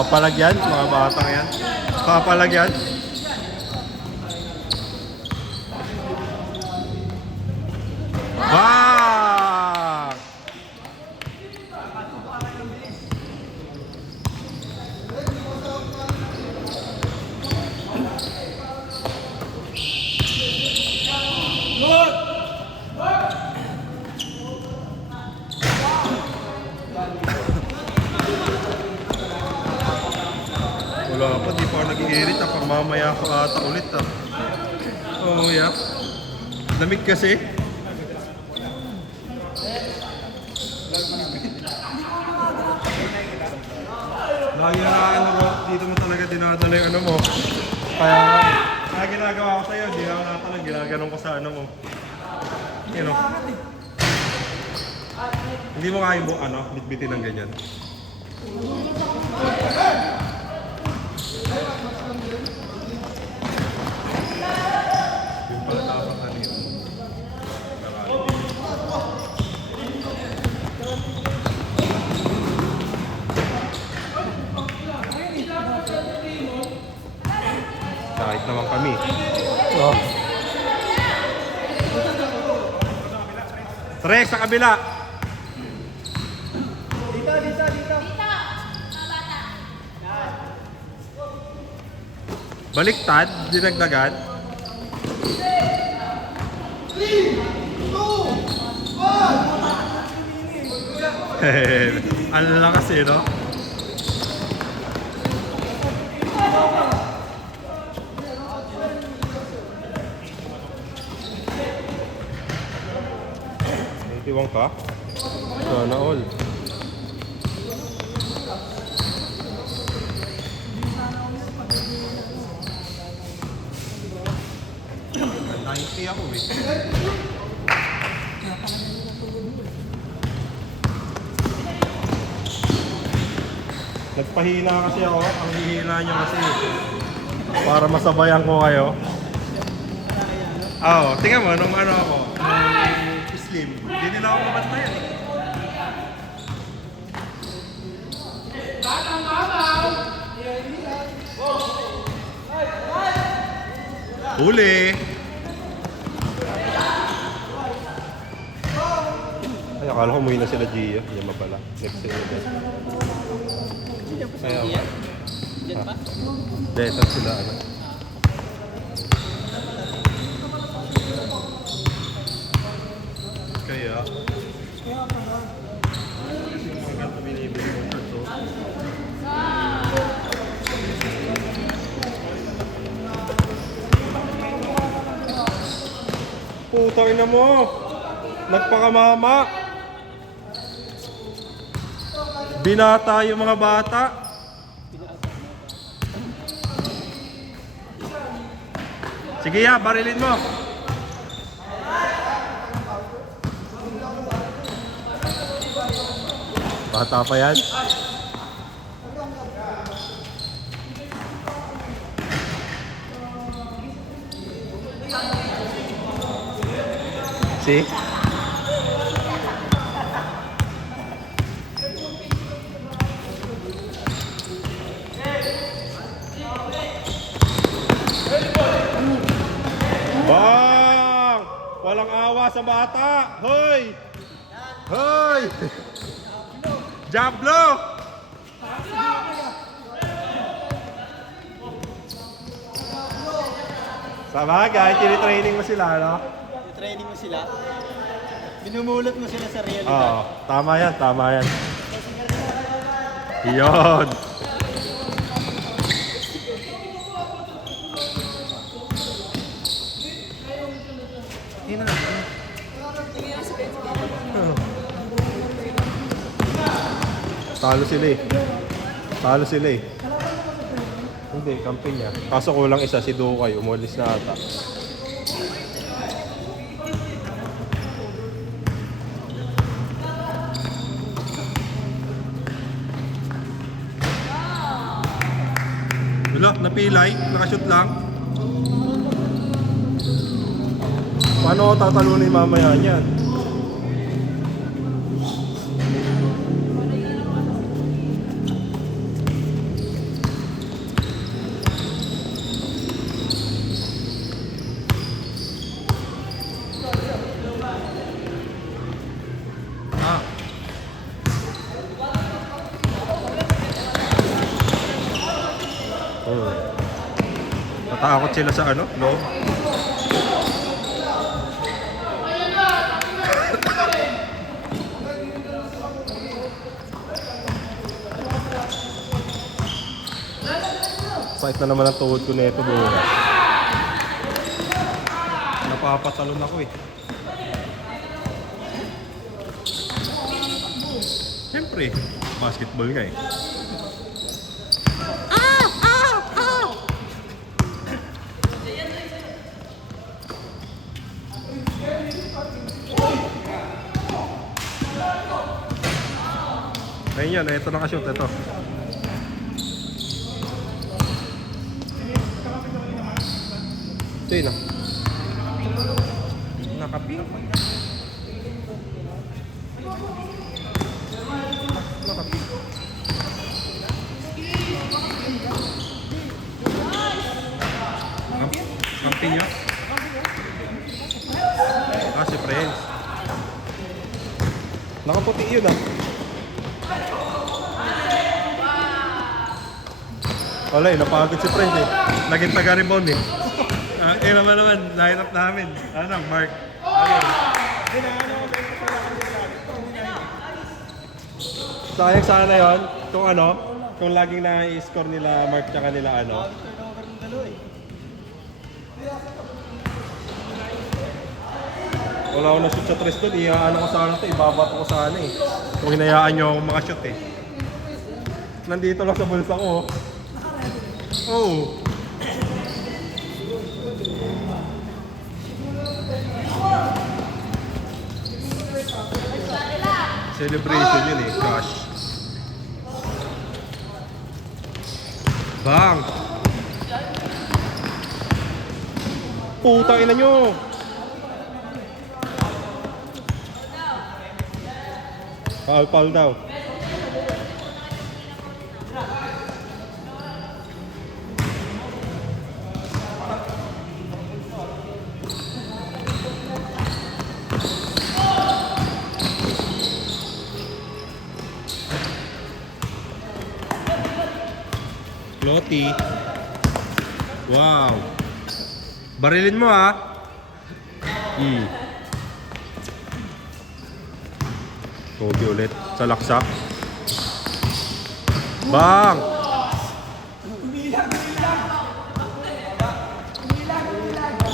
Papalagyan, mga batang yan. Papalagyan. Bang! Wala pa, di pa ako nag-i-irit. Pag mamaya ako ata ulit. Oh, yeah. Lamig kasi. Lagi na ano bro, dito mo talaga dinadala yung ano mo. Kaya ginagawa ko sa'yo, di ako natalang ginaganon ko sa ano mo. You know. Hindi mo kaya mo ano, bitbitin ng ganyan. Yung pala dapat kanina. Kahit naman kami. Oh. Tres sa kabila. Dito. Baliktad, dinagdagan. 3, 2, 1. Ang lakas eh, no? Tiwang ka? Sana all. Nangiti ako eh. Nagpahina kasi ako. Ang hihina niya kasi. Para masabayan ko kayo. Oo, tingnan mo nung ano ako. Slim. Hindi nila ako mabantayan eh. Huli! Ay, akala ko umuwi na sila Gia. Hindi naman pala. Next day na din. Ayaw. Diyan pa? Detan sila ano. Kaya hanggang ito binibili ko ito. Putang ina mo! Nagpakamama! Binata yung mga bata! Sige ya, barilin mo! Bata pa yan. See? Bang! Walang awa sa bata! Hoy! Hoy! Jablo! Sa bagay, tinitraining mo sila, no? Training mo sila. Minumulot mo sila sa realidad. Oo, tama yan, tama yan. Iyon! Talo sila eh. Talo sila eh. Hindi, camping niya. Kaso kulang isa, si Dukay. Umalis na ata. Wala, napilay. Nakashoot lang. Paano ako tatalunin mamaya niyan? sila sa ano, loob. Sakit na naman ang tuhod ko nito bukas. Napapatalon ako eh. Siyempre, basketball nga eh. Ayun yan, ito nakashoot, ito. Ito yun ah. Nakaping. Nakaping. Kamping yun? Ah, si Prince. Nakaputi yun ah. Wala eh, napagod si Prince eh. Naging taga-rebound eh. Eh naman, lineup namin. Ano, Mark. Ayun. Sayang sana yun, kung ano, kung laging na-score nila Mark tsaka nila ano. Turnover ng dalawa eh. Wala ako na-shoot sa tres doon, ano ko sana ito, ibabato ko sana eh. Kung hinayaan nyo ako makashoot eh. Nandito lang sa bulsa ko oh. Oh. Celebration yun eh, gosh. Bang! Putang ina nyo! Foul daw. Loti. Wow. Barilin mo ha. Kobe ulit sa laksak. Bang!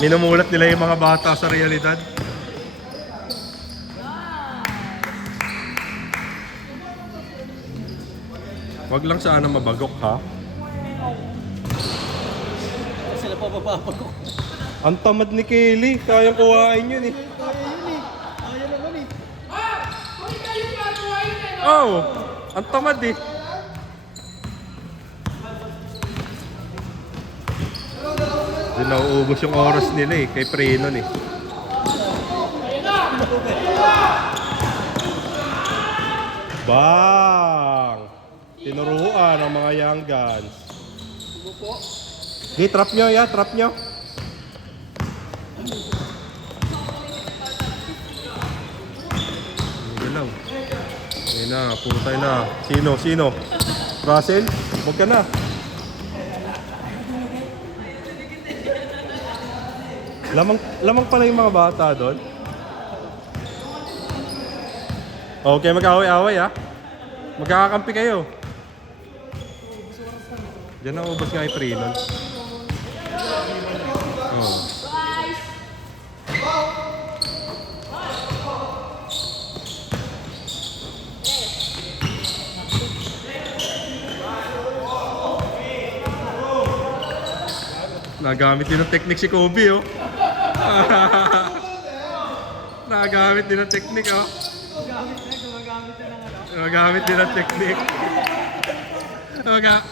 Minumulat nila yung mga bata sa realidad. Wag lang sana mabagok ha. Sila pa bababagok. Ang tamad ni Kelly, kayang kuhain yun eh. Kaya yun eh. Kaya naman eh. Oh! Ang tamad eh. Doon nauubos yung oras nila eh, kay Prenon eh. Bang! Tinuruan ang mga young guns. Di, trap nyo ya, trap nyo. Galaw. Ayun na, putay na. Sino? Russell? Huwag ka na. Lamang pala yung mga bata doon. Okay, mag-away-away ha. Magkakakampi kayo. Diyan na ubos nga yung Prenon. Oh. Nagamit din ng technique si Kobe oh. Nagamit din ng technique oh. Nagamit din ng technique.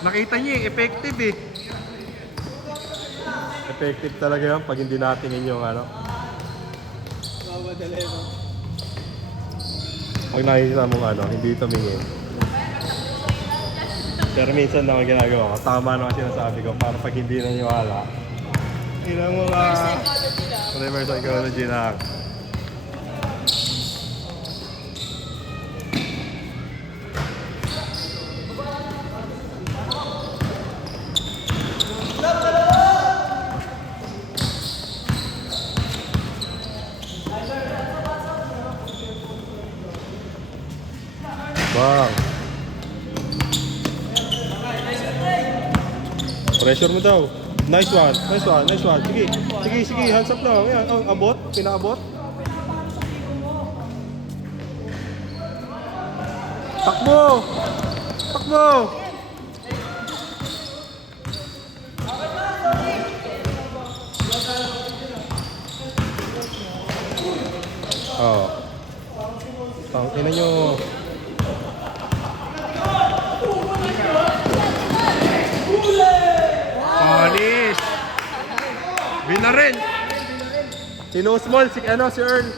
Nakita niyo eh, effective eh. Effective talaga yan pag hindi natingin yung ano. Mamadali no? Pag nakikita mong ano, hindi tumingin. Pero minsan naman ginagawa ko, tama naman sinasabi ko para pag hindi naniwala. Ilang mga reverse psychology na. Bang. Pressure mo daw. Nice one. Nice one. Nice one. Sige. Sige, sige. Hands up lang. Ayan. Oh, abot. Pinaabot. Takbo! Takbo! Oh. Tangina nyo. Panis! Win na rin! Sino small? Si Earl.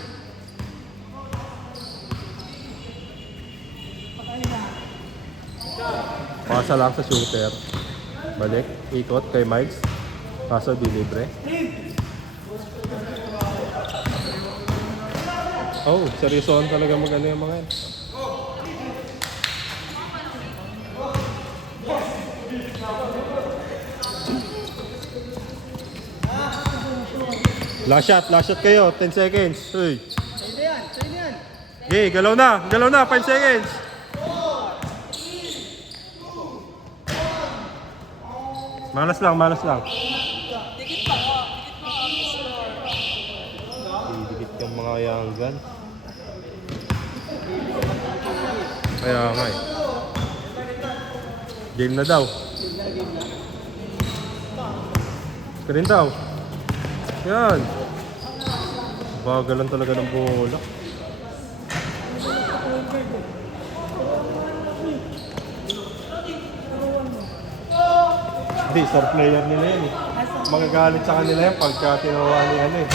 Pasa lang sa shooter. Balik, ikot kay Miles. Kaso di libre. Oh, seryosohan talaga magano yung mga yan. Last shot kayo, 10 seconds. Uy. Sa'yo na yan, sa'yo na yan. Okay, galaw na, 5 seconds. Malas lang. Dikit yung mga yanggan. Kaya nga eh. Game na daw. Screen daw. Yan. Bagalan talaga ng bola. Hindi, star player nila yan eh. Magagalit sa kanila yan pagka tinawa ni ano eh.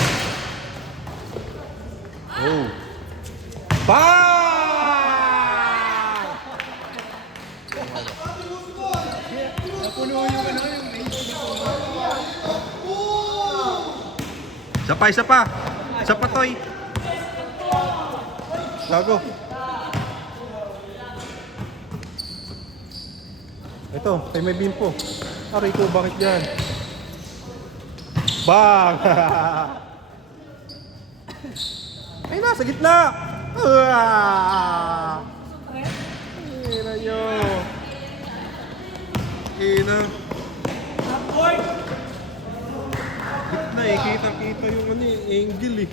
Oh. Bang! Napuno yung ano, yung main. Isa pa, Toy. Gago. Ito, kay may beam po. Aray ko, bakit yan? Bang! Ay, nasa gitna! Hina nyo. Hina. Gitna eh, kita-kita yung ano eh, angle eh.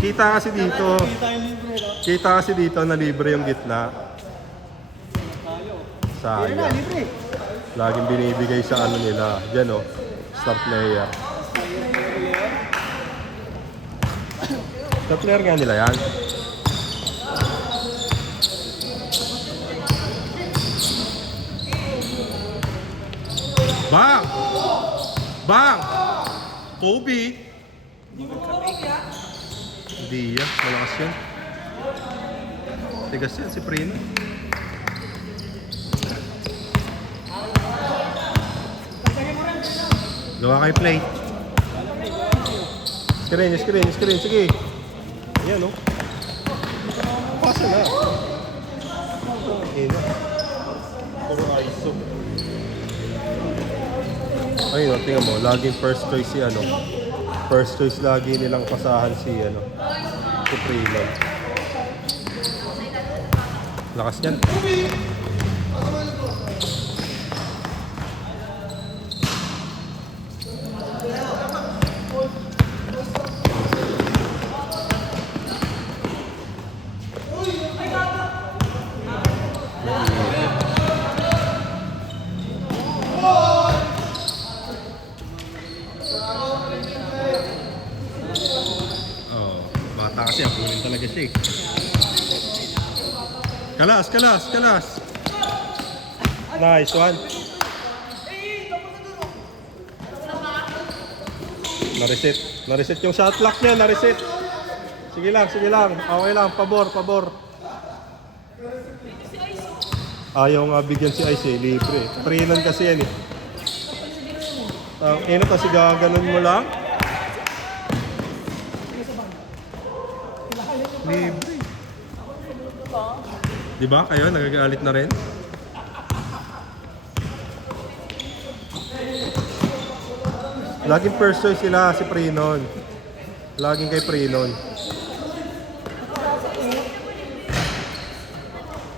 Kita kasi dito. Kita kasi dito na libre yung gitna. Sayang. Libre. Laging binibigay sa ano nila. Diyan oh, star player. Star player nga nila yan. Bang! Bang! Kobe! Hindi yan, malakas yan. Tigas yan, si Prino. Gawa kayo play. Screen, sige. Ayan oh. Pasa na. Ayan na. Puro ISO. Ayun, tingnan mo, laging first choice si ano. First choice lagi nilang pasahan si ano. Si Prino. Lakas niyan. Bata kasi, apunin talaga siya eh. Kalas. Nice one. Nareset yung shot clock niya, nareset. Sige lang. Okay lang, pabor. Ayaw nga bigyan si Ice eh, libre. Prinan kasi yan eh. Ino kasi gaganon mo lang. Libre. Diba kayo, nagagalit na rin? Laging first choice sila si Prinon. Laging kay Prenon.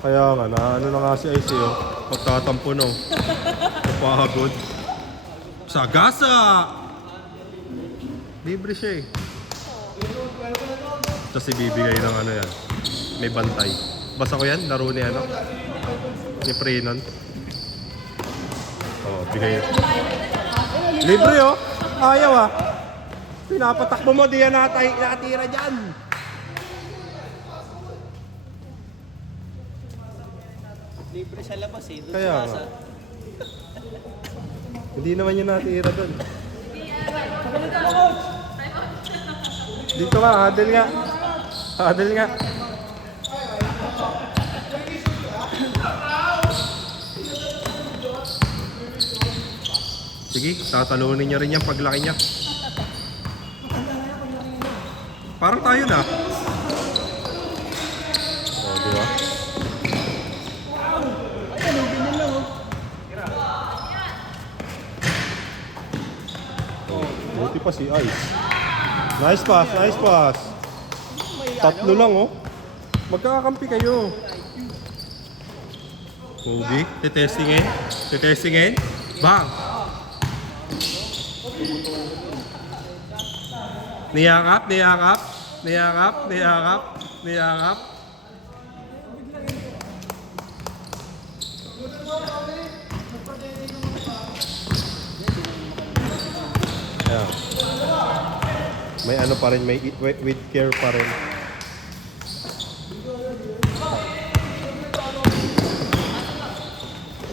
Kaya nga, na ano na nga si Ice oh. Pagtatampo no. Napagod. Sagasa! Libre siya eh. Tapos ibibigay ng ano yan. May bantay. Basta ko yan, laro ni ano. Ni Prenon. Oh, bigay. Libre oh. Ayaw ah. Pinapatakbo mo, di yan natira dyan. Libre sa labas eh. Doon Kaya sa nga. masa. Hindi naman yung natira doon. Dito nga, huddle nga. Huddle nga. Sige, tatalunin niya rin yan paglaki niya. Parang tayo na. Oh, di ba? Oh, buti pa si Ice. Nice pass, nice pass. Tatlo lang oh. Magkakakampi kayo. Pogi, titestingin. Titestingin. Bang! Niyakap, niyakap, niyakap, niyakap, niyakap. Yeah. May ano pa rin, may with care pa rin.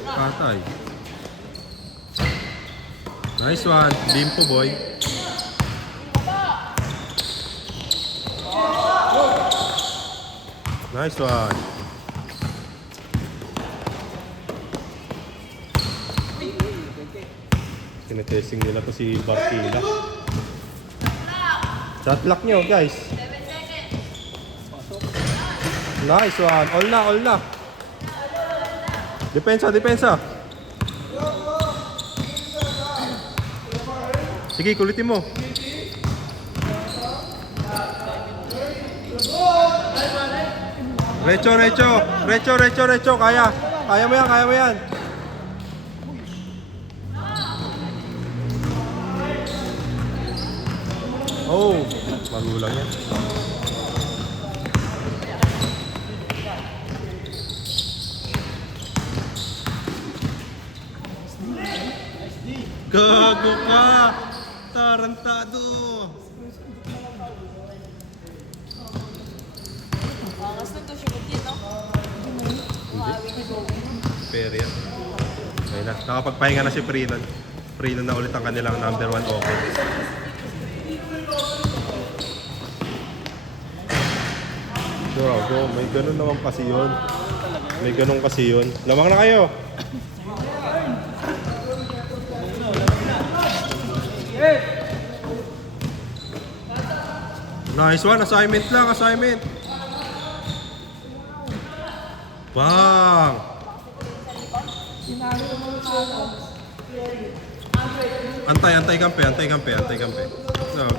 Patay. Nice one, Bimpo boy. Nice one. Tinetesting nila to si Bartila. Shot lock nyo guys. Nice one. All na, all na. Depensa, depensa. Sige, kulitin mo. Recho, recho. Recho, recho, recho. Kaya. Kaya mo yan, kaya mo yan. Oh, magulang yan. Gago ka! Tarantado! Angas na to, syukot yun, no? Umawi ni Bobby. Pero yan. Ayun na, nakapagpahinga na si Prenon. Prenon na ulit ang kanilang number 1 offense. Gago, may ganun naman kasi yun. May ganun kasi yun. Lamang na kayo! Nice one, assignment lang, assignment. Bang! Antay, antay kampe, antay kampe, antay kampe.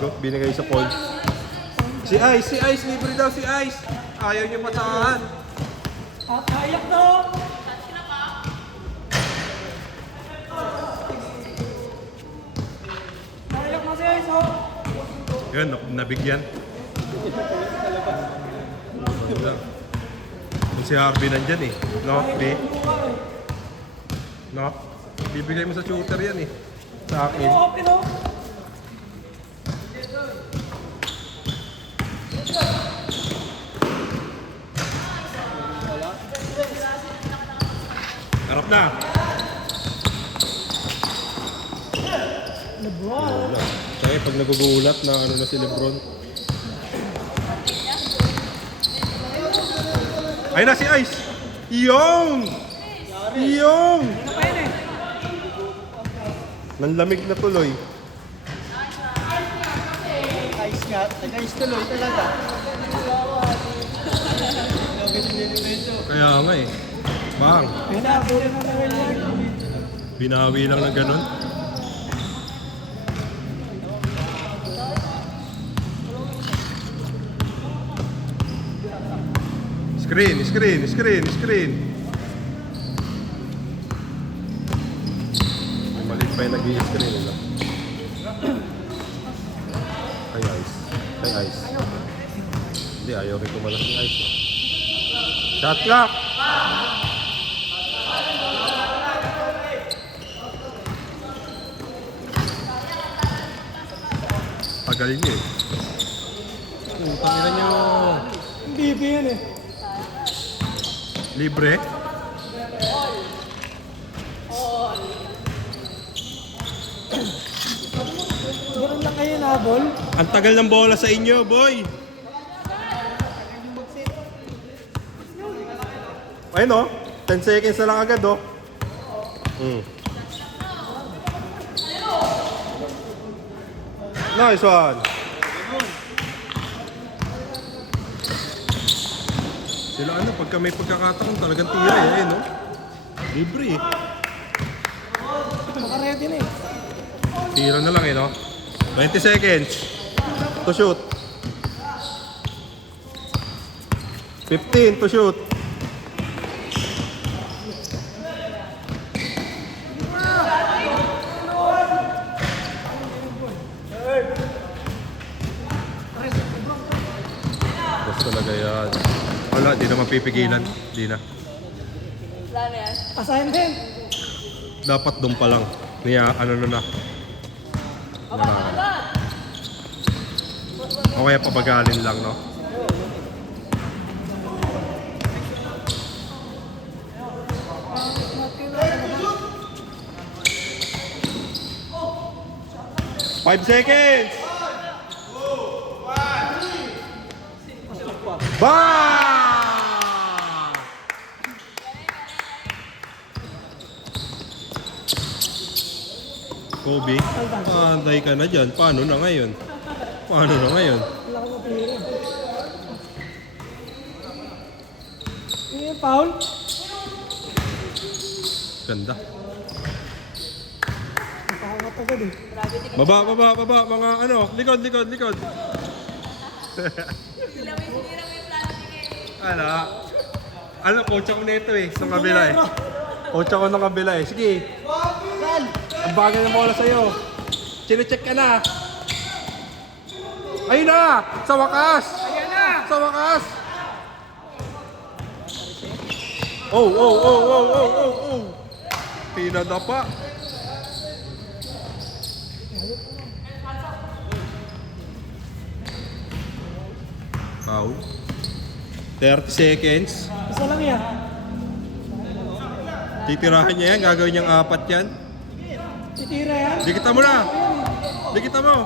Go, binigay sa point. Si Ice, libre daw si Ice. Ayaw niyo pasahan. Ayak to! Ayak mo si Ice, oh! Yun, nabigyan. Wala. Kung si Harvey nandyan eh. No, di. No, bibigay mo sa shooter yan eh. Sa akin. Harap na. Lebron. Kaya pag nagugulat na ano na si Lebron. Ayun na si Ice. Yung! Yung! Nanlamig na tuloy. Ice nga. Nag-ice tuloy talaga. Kaya nga eh. Bang! Binawi lang ng ganun. Screen. Maliit pa yung nag-i-screen nila. Ay, ice. Hindi, ayaw rin kumalas ng ice. Shot clock! Tagal niyo eh. Tangina niyo. Hindi pa yan eh. Libre? Meron lang kayo na ball. Ang tagal ng bola sa inyo, boy! Ayun oh, 10 seconds na lang agad oh. Nice one! Sila ano, pagka may pagkakataon talagang tira eh, ayun oh. Libre eh. Naka-ready na eh. Tira na lang eh no. 20 seconds to shoot. 15 to shoot. Basta talaga yan. Wala, di na mapipigilan. Di na. Wala na yan. Assignment. Dapat doon pa lang. Niya, ano na. O kaya pabagalin lang, no? Five seconds! Bang! Kobe, paantay ka na dyan. Paano na ngayon? Wala ko mapili. Yung foul. Ganda. Nakakangat agad eh. Baba. Mga ano, likod. Sila may sinira may plano ni Kenny. Ano, coach ako nito eh, sa kabila eh. Coach ako ng kabila eh. Sige. Ang bagay ng bola sa'yo. Chine-check ka na. Ayun na! Sa wakas! Sa wakas! Oh! Pinadapa. Foul. 30 seconds. Isa lang yan. Titirahan niya yan. Gagawin niyang 4 yan. Titira yan. Dikita mo na! Dikita mo!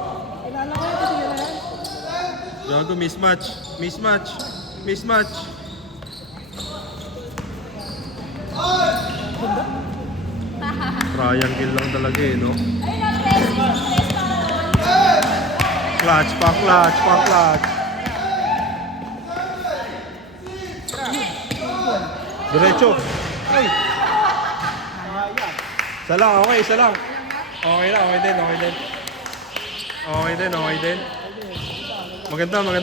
Kilala ko yan, titira yan. Gago, mismatch. Triangle lang talaga eh, no? Ay, na-press pa. Clutch. Diretso. Ay. Isa lang. Okay din. Maganda.